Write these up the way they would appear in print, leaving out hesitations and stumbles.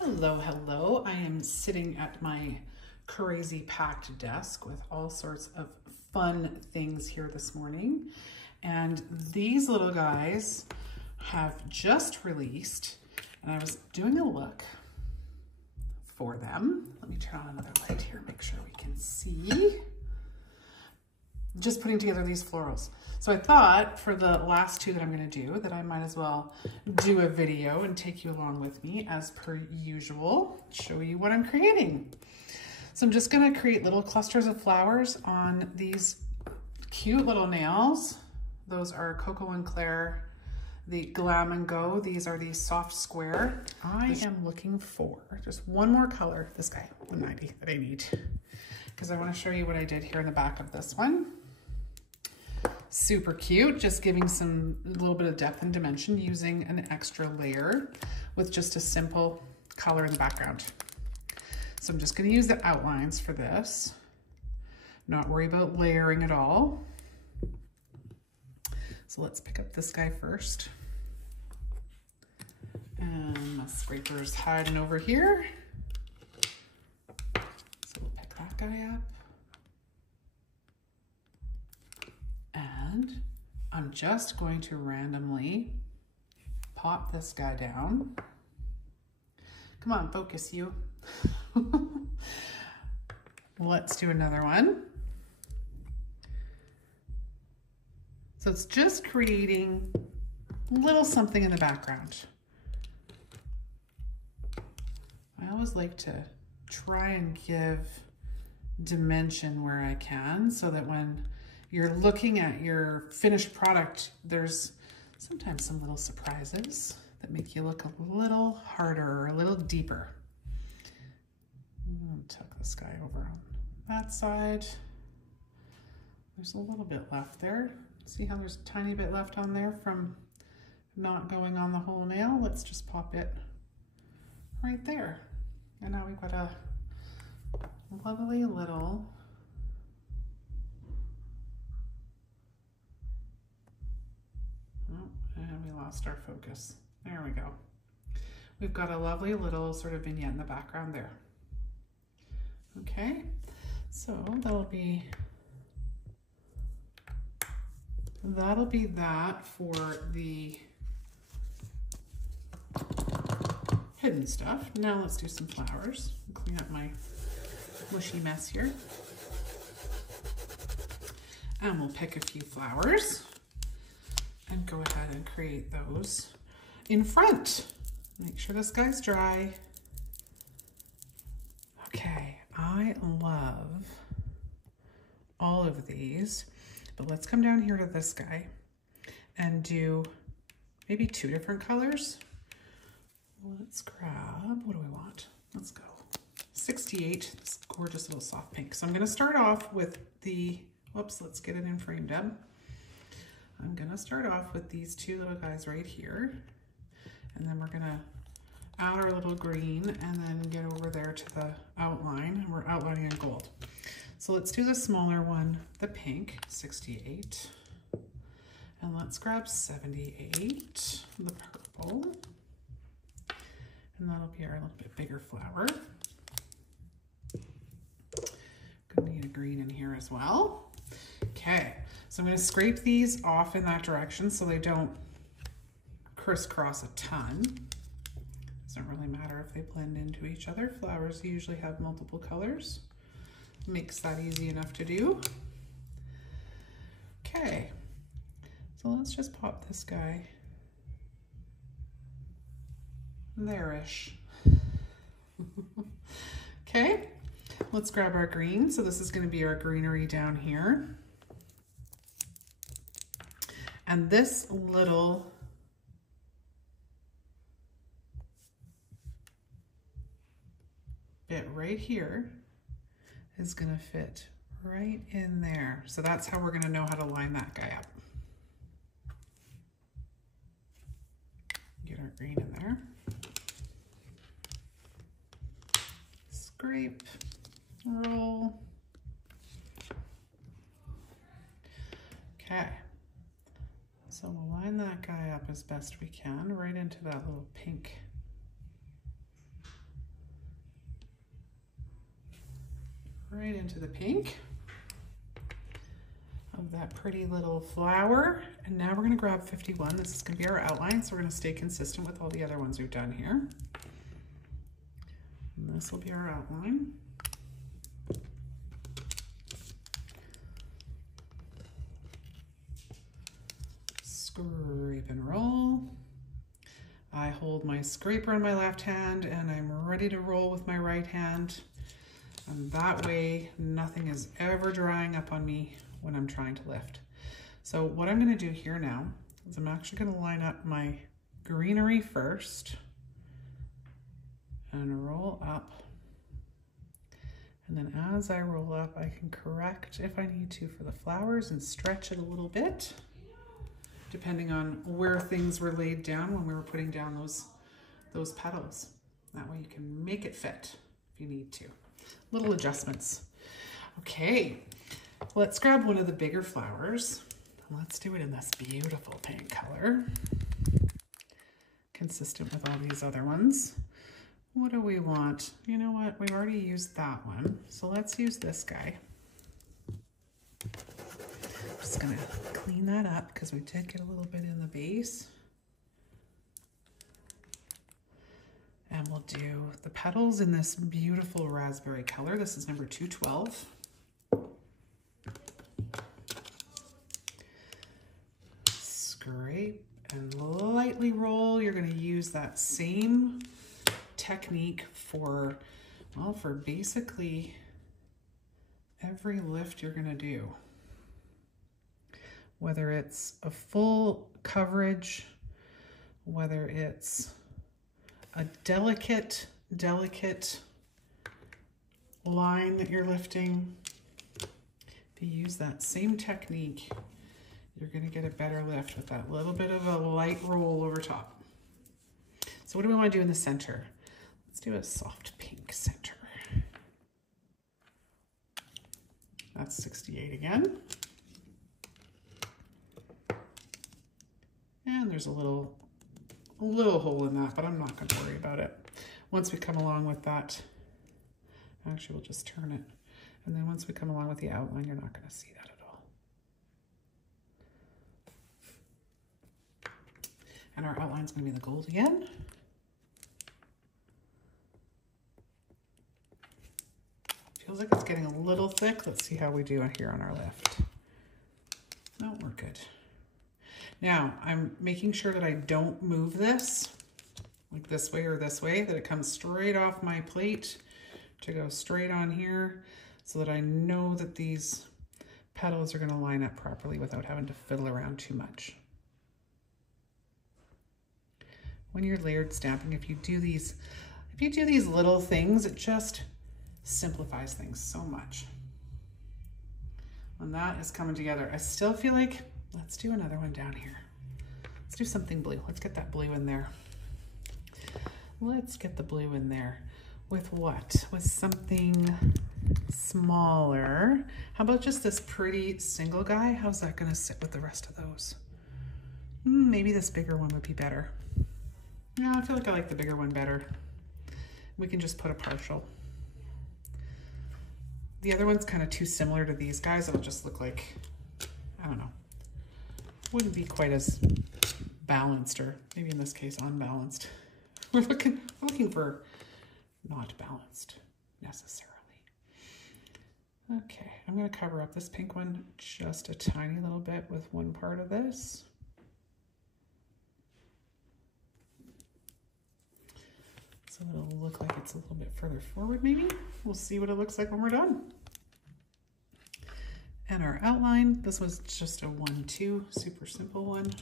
Hello, hello. I am sitting at my crazy packed desk with all sorts of fun things here this morning. And these little guys have just released, and I was doing a look for them. Let me turn on another light here, make sure we can see. Just putting together these florals. So I thought for the last two that I'm gonna do that I might as well do a video and take you along with me as per usual, show you what I'm creating. So I'm just gonna create little clusters of flowers on these cute little nails. Those are Coco and Claire, the Glam and Go. These are the soft square. I am looking for just one more color, this guy, the 90 that I need, because I wanna show you what I did here in the back of this one. Super cute, just giving a little bit of depth and dimension using an extra layer with just a simple color in the background. So I'm just gonna use the outlines for this, not worry about layering at all. So let's pick up this guy first. And my scraper's hiding over here. So we'll pick that guy up. And I'm just going to randomly pop this guy down. Come on, focus you. Let's do another one. So it's just creating a little something in the background. I always like to try and give dimension where I can so that when you're looking at your finished product, there's sometimes some little surprises that make you look a little harder or a little deeper. I'm gonna tuck this guy over on that side. There's a little bit left there. See how there's a tiny bit left on there from not going on the whole nail? Let's just pop it right there. And now we've got a lovely little and we lost our focus. There we go. We've got a lovely little sort of vignette in the background there. Okay, so that'll be that for the hidden stuff. Now let's do some flowers. Clean up my mushy mess here. And we'll pick a few flowers and go ahead and create those in front. Make sure this guy's dry. Okay, I love all of these, but let's come down here to this guy and do maybe two different colors. Let's grab, what do we want? Let's go 68, this gorgeous little soft pink. So I'm gonna start off with the, whoops, let's get it in frame, Deb. I'm gonna start off with these two little guys right here, and then we're gonna add our little green and then get over there to the outline. We're outlining in gold. So let's do the smaller one, the pink, 68. And let's grab 78, the purple. And that'll be our little bit bigger flower. Gonna need a green in here as well. Okay, so I'm gonna scrape these off in that direction so they don't crisscross a ton. Doesn't really matter if they blend into each other. Flowers usually have multiple colors. Makes that easy enough to do. Okay, so let's just pop this guy there-ish. Okay, let's grab our green. So this is gonna be our greenery down here. And this little bit right here is gonna fit right in there. So that's how we're gonna know how to line that guy up. Get our green in there. Scrape, roll. Okay. So we'll line that guy up as best we can right into that little pink right into the pink of that pretty little flower. And now we're gonna grab 51. This is gonna be our outline, so we're gonna stay consistent with all the other ones we've done here. And this will be our outline. Scrape and roll. I hold my scraper in my left hand and I'm ready to roll with my right hand. And that way, nothing is ever drying up on me when I'm trying to lift. So what I'm gonna do here now is I'm actually gonna line up my greenery first and roll up. And then as I roll up, I can correct if I need to for the flowers and stretch it a little bit, depending on where things were laid down when we were putting down those petals. That way you can make it fit if you need to. Little adjustments. Okay, let's grab one of the bigger flowers. Let's do it in this beautiful pink color, consistent with all these other ones. What do we want? You know what? We've already used that one, so let's use this guy. Just gonna clean that up because we did get a little bit in the base. And we'll do the petals in this beautiful raspberry color. This is number 212. Scrape and lightly roll. You're gonna use that same technique for, well, for basically every lift you're gonna do. Whether it's a full coverage, whether it's a delicate line that you're lifting, if you use that same technique, you're gonna get a better lift with that little bit of a light roll over top. So what do we wanna do in the center? Let's do a soft pink center. That's 68 again. And there's a little hole in that, but I'm not gonna worry about it. Once we come along with that, actually we'll just turn it. And then once we come along with the outline, you're not gonna see that at all. And our outline's gonna be the gold again. Feels like it's getting a little thick. Let's see how we do here on our lift. No, we're good. Now, I'm making sure that I don't move this, like this way or this way, that it comes straight off my plate to go straight on here so that I know that these petals are gonna line up properly without having to fiddle around too much. When you're layered stamping, if you do these little things, it just simplifies things so much. When that is coming together, I still feel like, let's do another one down here. Let's do something blue. Let's get that blue in there. Let's get the blue in there. With what? With something smaller. How about just this pretty single guy? How's that gonna sit with the rest of those? Maybe this bigger one would be better. No, I feel like I like the bigger one better. We can just put a partial. The other one's kind of too similar to these guys. It'll just look like, I don't know, wouldn't be quite as balanced, or maybe in this case unbalanced. We're looking for not balanced necessarily. Okay, I'm gonna cover up this pink one just a tiny little bit with one part of this. So it'll look like it's a little bit further forward maybe. We'll see what it looks like when we're done. And our outline, this was just a 1-2, super simple one.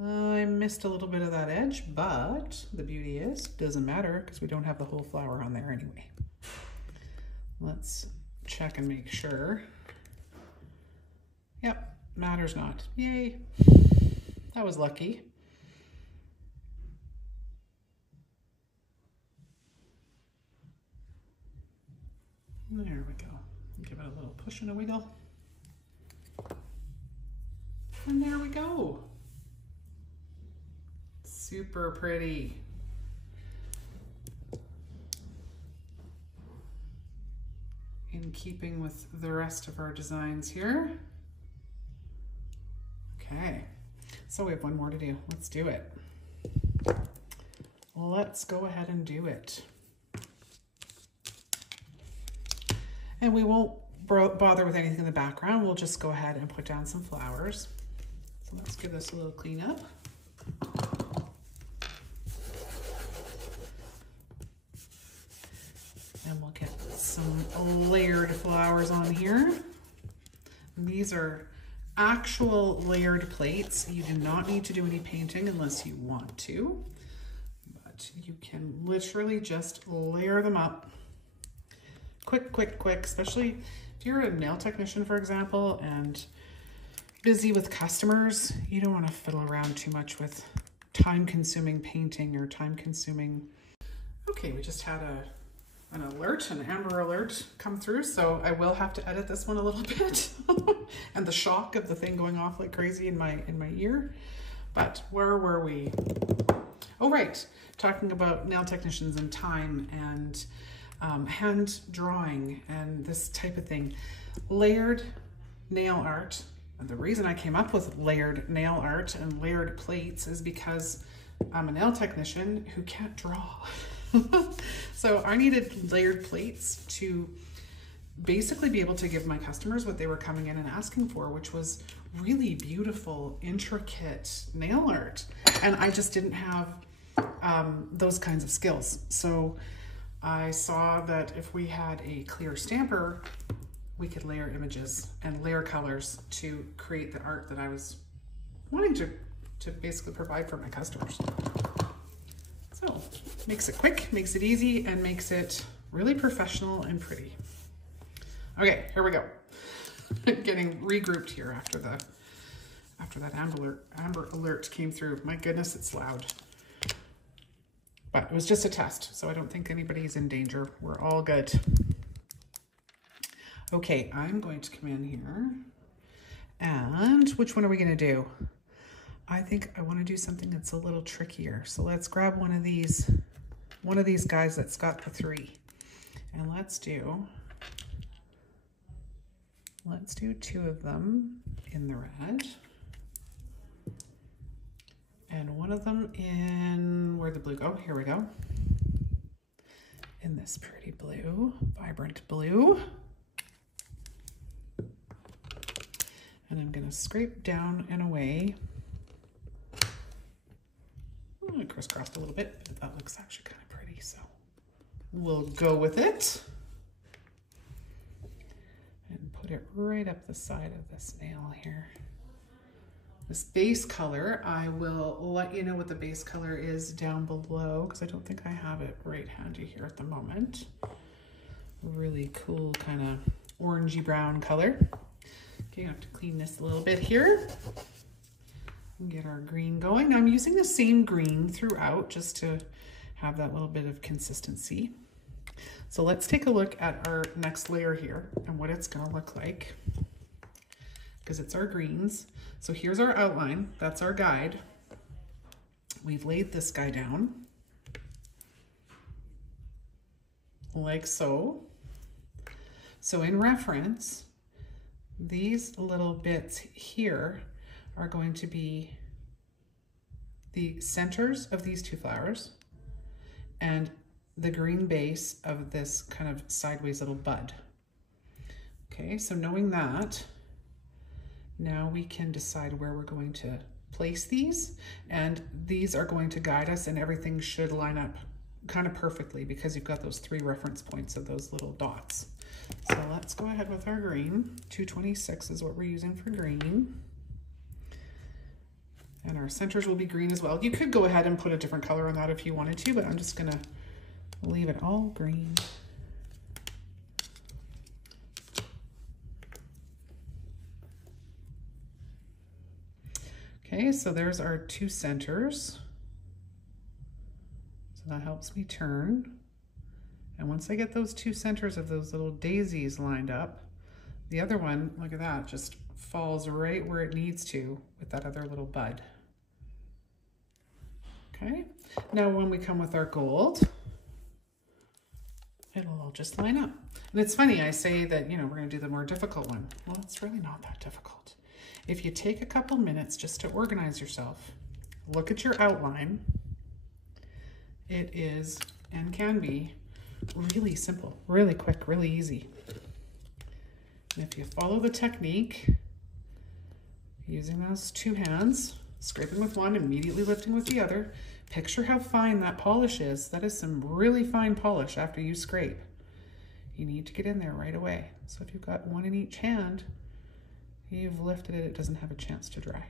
I missed a little bit of that edge, but the beauty is, doesn't matter because we don't have the whole flower on there anyway. Let's check and make sure. Yep, matters not. Yay, that was lucky. There we go. Give it a little push and a wiggle. And there we go. Super pretty. in keeping with the rest of our designs here. Okay, so we have one more to do. Let's do it. Let's go ahead and do it. And we won't bother with anything in the background. We'll just go ahead and put down some flowers. So let's give this a little cleanup. And we'll get some layered flowers on here. And these are actual layered plates. You do not need to do any painting unless you want to, but you can literally just layer them up. Quick, quick, quick, especially if you're a nail technician, for example, and busy with customers. You don't want to fiddle around too much with time-consuming painting or time-consuming. Okay, we just had an alert, an Amber Alert come through, so I will have to edit this one a little bit. And the shock of the thing going off like crazy in my ear. But where were we? Oh, right, talking about nail technicians and time and hand drawing and this type of thing. Layered nail art. And the reason I came up with layered nail art and layered plates is because I'm a nail technician who can't draw. So I needed layered plates to basically be able to give my customers what they were coming in and asking for, which was really beautiful, intricate nail art. And I just didn't have those kinds of skills. So I saw that if we had a clear stamper, we could layer images and layer colors to create the art that I was wanting to basically provide for my customers. So makes it quick, makes it easy, and makes it really professional and pretty. Okay, here we go. Getting regrouped here after that Amber Alert came through. My goodness, it's loud. But it was just a test, so I don't think anybody's in danger. We're all good. Okay, I'm going to come in here. And which one are we going to do? I think I want to do something that's a little trickier. So let's grab one of these guys that's got the 3. And let's do 2 of them in the red. And one of them in, where'd the blue go? Here we go. In this pretty blue, vibrant blue. And I'm gonna scrape down and away. I crisscrossed a little bit, but that looks actually kind of pretty, so we'll go with it. And put it right up the side of this nail here. This base color, I will let you know what the base color is down below because I don't think I have it right handy here at the moment. Really cool kind of orangey brown color. Okay, I have to clean this a little bit here and get our green going. Now I'm using the same green throughout just to have that little bit of consistency. So let's take a look at our next layer here and what it's gonna look like, because it's our greens. So here's our outline, that's our guide. We've laid this guy down like so. So in reference, these little bits here are going to be the centers of these 2 flowers and the green base of this kind of sideways little bud. Okay, so knowing that, now we can decide where we're going to place these, and these are going to guide us, and everything should line up kind of perfectly because you've got those 3 reference points of those little dots. So let's go ahead with our green. 226 is what we're using for green. And our centers will be green as well. You could go ahead and put a different color on that if you wanted to, but I'm just gonna leave it all green. Okay, so there's our 2 centers. So that helps me turn. And once I get those 2 centers of those little daisies lined up, the other one, look at that, just falls right where it needs to with that other little bud. Okay, now when we come with our gold, it'll all just line up. And it's funny, I say that, you know, we're gonna do the more difficult one. Well, it's really not that difficult. If you take a couple minutes just to organize yourself, look at your outline, it is and can be really simple, really quick, really easy. And if you follow the technique, using those two hands, scraping with one, immediately lifting with the other, picture how fine that polish is. That is some really fine polish after you scrape. You need to get in there right away. So if you've got one in each hand, you've lifted it, it doesn't have a chance to dry.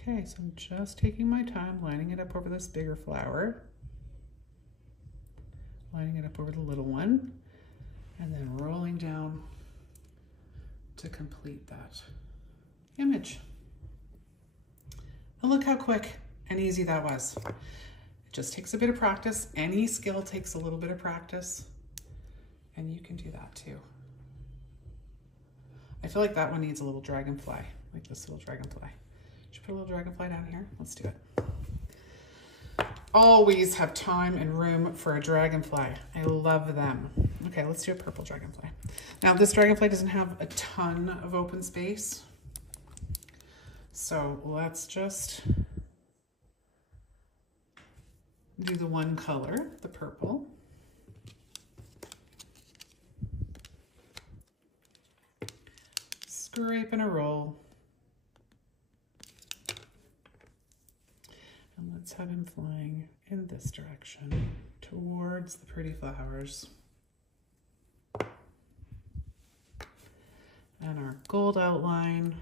Okay, so I'm just taking my time, lining it up over this bigger flower, lining it up over the little one, and then rolling down to complete that image. And look how quick and easy that was. It just takes a bit of practice. Any skill takes a little bit of practice, and you can do that too. I feel like that one needs a little dragonfly, like this little dragonfly. Should we put a little dragonfly down here? Let's do it. Always have time and room for a dragonfly. I love them. Okay, let's do a purple dragonfly. Now this dragonfly doesn't have a ton of open space. So let's just do the one color, the purple. Scrape and a roll. And let's have him flying in this direction towards the pretty flowers. And our gold outline.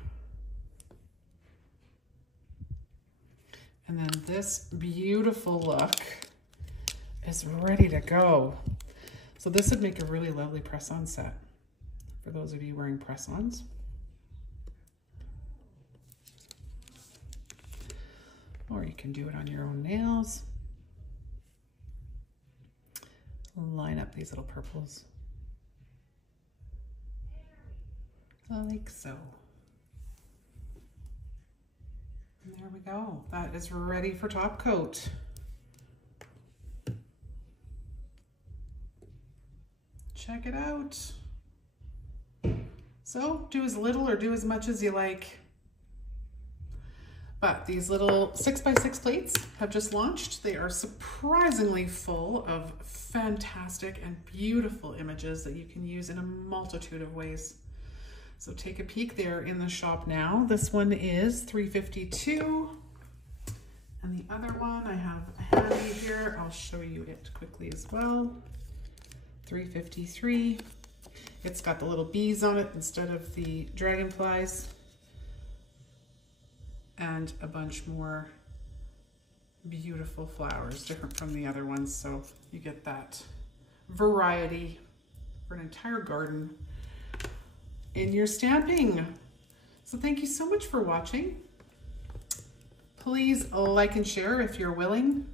And then this beautiful look is ready to go. So this would make a really lovely press-on set for those of you wearing press-ons. Or you can do it on your own nails. Line up these little purples. Like so. And there we go. That is ready for top coat. Check it out. So do as little or do as much as you like. But these little 6x6 plates have just launched. They are surprisingly full of fantastic and beautiful images that you can use in a multitude of ways. So take a peek, they're in the shop now. This one is $3.52. And the other one I have handy here. I'll show you it quickly as well. $3.53. It's got the little bees on it instead of the dragonflies. And a bunch more beautiful flowers, different from the other ones. So you get that variety for an entire garden in your stamping. So thank you so much for watching. Please like and share if you're willing.